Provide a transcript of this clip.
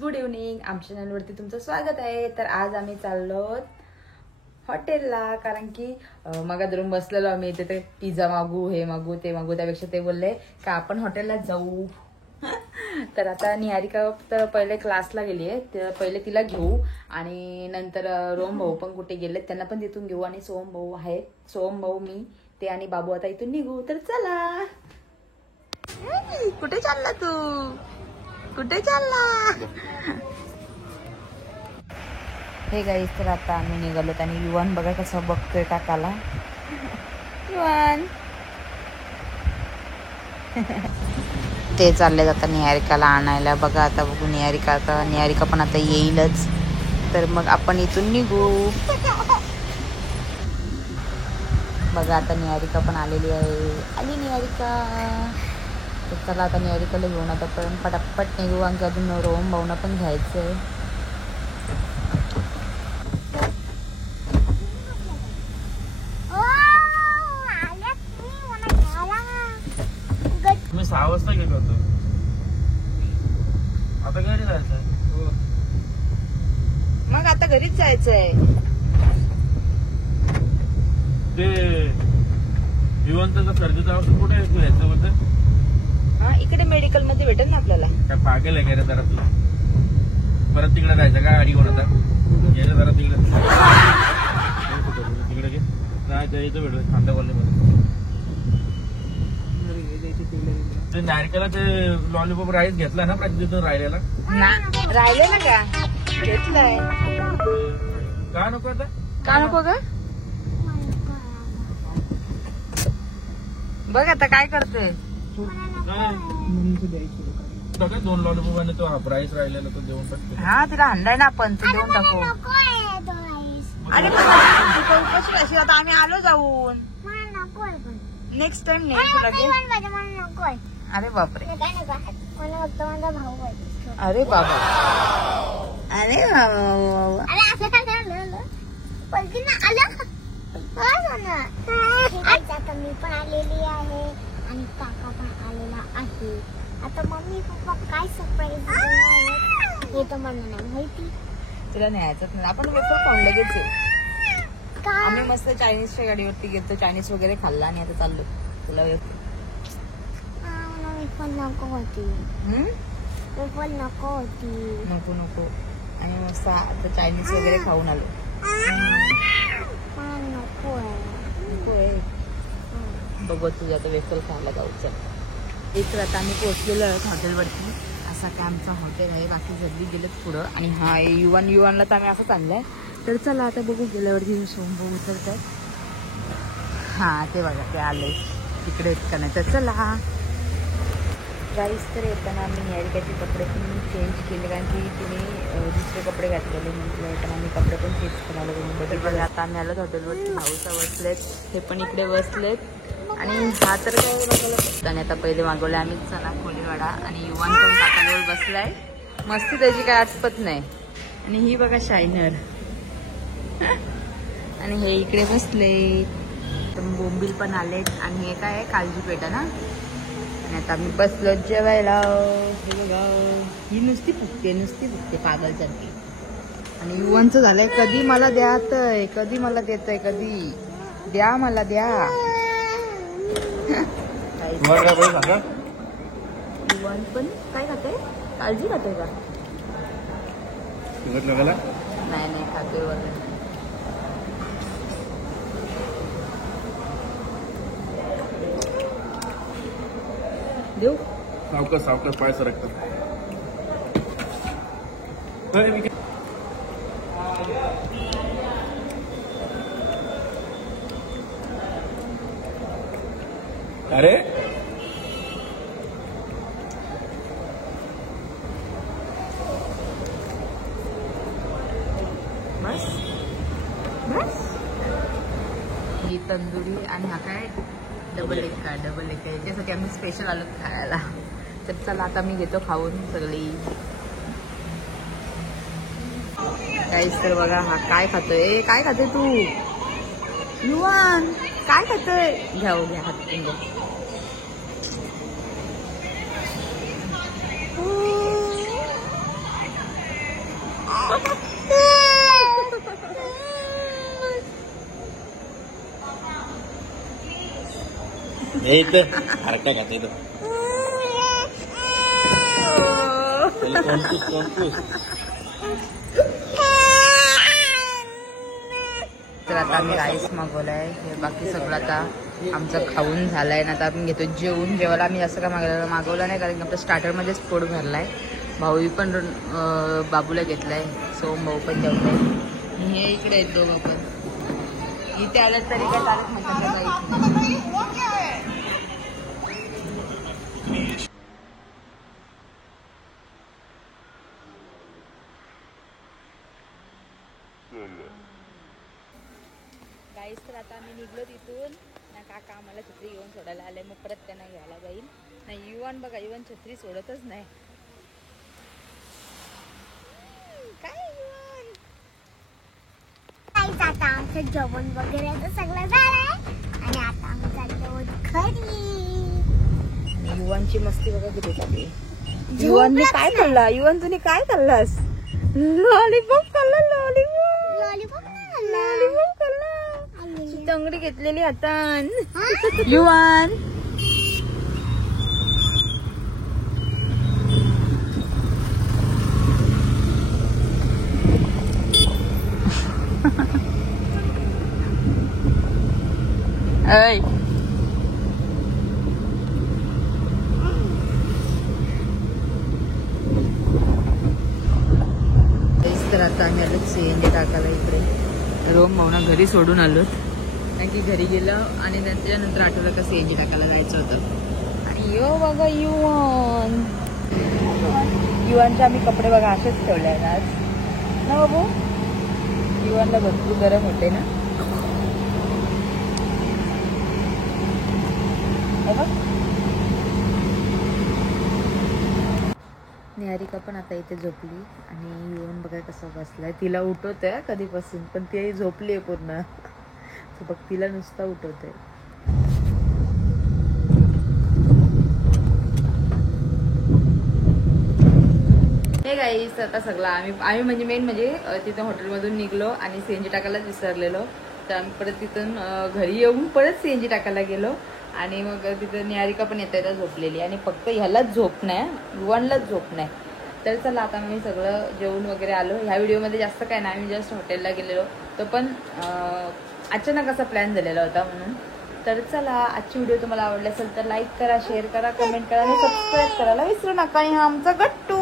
Good evening. आमच्या चॅनलवरती तुमचं स्वागत आहे. तर आज आम्ही चाललो हॉटेलला, कारण की मग धरून बसलेलो आम्ही इथे. ते पिझ्झा मागू, हे मागू, ते मागू, त्यापेक्षा ते बोलले का आपण हॉटेलला जाऊ. तर आता निहारिका तर पहिले क्लासला गेली आहे, तर पहिले तिला घेऊ आणि नंतर रोम भाऊ पण कुठे गेले त्यांना पण तिथून घेऊ आणि सोहम भाऊ आहे, सोहम भाऊ, मी, ते आणि बाबू आता इथून निघू. तर चला. कुठे चालला तू? कुठे चालला? हे गाईस, तर आता आम्ही निघालो आणि युवान बघा कसं बघतोय काकाला. युवान ते चालले जातात निहारिकाला आणायला. बघा आता बघू निहारिका, आता निहारिका पण आता येईलच. तर मग आपण इथून निघू. बघा आता निहारिका पण आलेली आहे. आली निहारिका. तर चला आता निहारिकाला घेऊन आता पण पटापट निघू, आणखी अजून रोहन भाऊना पण घ्यायचंय. मी 6 वाजता गेलो होतो. आता घरी जायचंय. मग आता घरीच जायचंय. ते जिवंतचा सर्दीचा औषध कुठे घ्यायचं होतं? हा, इकडे मेडिकल मध्ये भेटेल ना आपल्याला. काय पागल आहे का रे जरा तू? परत तिकडे जायचं का गाडी कोण आता? गेलं जरा तिकडे तिकडे घे. जायचं इथं भेटलं खांदा कॉलनीमध्ये. ते नारकेला ते लॉलीपॉप राईस घेतला ना प्रतिदिन राहिलेला ना? राहिले ना का? घेतलंय. का नको आता? का नको ग? बघ आता काय करतोय. काय 2 लॉलीपॉप आणि तो हाफ राईस राहिलेला तो देऊन टाकतो. हा, तिला हंडाय ना आपण, ते देऊन टाकू. अरे कशी अशी आता आम्ही आलो जाऊन. नेक्स्ट टाइम नाही तुला घे. अरे बापरे. अरे बाबा. अरे बाबा. मी पण आलेली आहे आणि काका पण आलेला आहे. आता मम्मी पप्पा काय सरप्राईज हे तर मला नाही माहिती. तुला न्यायचंच नाही. आपण वेफर खाऊन लगेच येऊ. आम्ही मस्त चायनीजच्या गाडीवरती गेलो, चायनीज वगैरे खाल्ला आणि आता चाललो. तुला वेफर नको होती. वेफर नको होती. नको नको. आणि मस्त आता चायनीज वगैरे खाऊन आलो. नको आहे. बघू तुझ्या आता वेफर खायला जाऊ. चल. एक तर आता आम्ही पोहोचलेलो आहोत हॉटेलवरती. असा काय आमचा हॉटेल आहे. बाकी सगळी गेलेत पुढं आणि हा युवानला तर आम्ही असं चाललंय. तर चला आता बघू गेल्यावरती सोमभाऊ उतरतात. हा ते बघा ते आले तिकडे येत का नाही. तर चला गाईस, तर येताना आम्ही निहारिकाचे कपडे पण चेंज केले, कारण की तिने दुसरे कपडे घातलेले. म्हटलं येताना आम्ही कपडे पण चेंज करायला गेलो. बघा आता आम्ही आलो हॉटेलवरती. भाऊसा बसलेत, हे पण इकडे बसलेत आणि हा तर काय बघायला. आणि आता पहिले मागवले आम्ही चना कोळीवाडा आणि युवान पण काकाजवळ बसलाय. मस्ती त्याची काय आठपत नाही. आणि ही बघा शायनर आणि हे इकडे बसले. तर बोंबील पण आलेत आणि हे काय आहे काळजी पेटा ना. आणि आता आम्ही बसलो जेवायला. हे बघा ही नुसती फुकते पागलसारखी. आणि युवांचं झालंय कधी मला द्यातय, कधी मला देतय, कधी द्या मला द्या. युवान पण काय खाते? काळजी खाते का? नाही खाते वगैरे. देऊ सावकाश पाय सरकतात. अरे बस ही तंदुरी आणि हा काय डबल एग याच्यासाठी आम्ही स्पेशल आलो खायला. तर चला आता मी घेतो खाऊन सगळी. काहीच तर बघा हा काय खातोय. काय खातोय तू युवान? काय खातोय? घ्या हात घ्या. हे इथं हरका खाते तो कोणपूस तर आता आम्ही राईस मागवलाय. हे बाकी सगळं आता आमचं खाऊन झालंय ना. आता आपण घेतो जेवून. जेवायला आम्ही जास्त काय मागवलं नाही कारण की आपलं स्टार्टरमध्येच पोट भरलाय. भाऊ पण बाबूला घेतलाय. सोम भाऊ पण जेवलाय. हे इकडे आहेत दोघं पण. इथे आलं तरी काय चालत म्हणतात. गाईस तर आता आम्ही निघलो तिथून ना. काका आम्हाला छत्री घेऊन सोडायला आले. मग परत त्यांना घ्यायला जाईल ना. युवान बघा, युवान छत्री सोडतच नाही. काय युवान आता आमचं जेवण वगैरे आता सगळं झालंय आणि आता आम्ही चाललो घरी. युवानची मस्ती बघा किती चालली. युवानने काय खाल्ला? युवान तुम्ही काय खाल्लास? लॉलीपॉप खाल्ला. लॉलीपॉप लॉलीपॉप लॉलीपॉप खाल्ला. तंगडी घेतलेली हातात. युवान ऐ तर आता आम्ही आलो सीएनजी टाकायला इकडे. रोम भावना घरी सोडून आलो कारण की घरी गेलं आणि त्याच्यानंतर आठवलं का सीएनजी टाकायला जायचं होतं. आणि यो बघा युवान. युवानचे आम्ही कपडे बघा असेच ठेवले आहेत आज ना बाबू. युवानला भरपूर गरम होते ना. निहारिका पण आता इथे झोपली आणि युवन बघा कसं बसलाय. तिला उठवतोय कधीपासून पण ती झोपली आहे पूर्ण. बघ तिला नुसता उठवतोय. हे गाईस आता सगळं आम्ही म्हणजे मेन म्हणजे तिथं हॉटेलमधून निघलो आणि सीएनजी टाकायलाच विसरलेलो. तर आम्ही परत तिथून घरी येऊन परत सीएनजी टाकायला गेलो. आणि मग तिथं निहारिका पण येता येता झोपलेली आणि फक्त ह्यालाच झोप नाही, युवानलाच झोप नाही. तर चला आता मी सगळं जेवून वगैरे आलो. ह्या व्हिडिओमध्ये जास्त काय नाही, आम्ही जस्ट हॉटेलला गेलेलो. तो पण अचानक असा प्लॅन झालेला होता म्हणून. तर चला आजची व्हिडिओ तुम्हाला आवडली असेल तर लाईक करा, शेअर करा, कमेंट करा आणि सबस्क्राईब करायला विसरू नका. आणि हा आमचा गट्टू.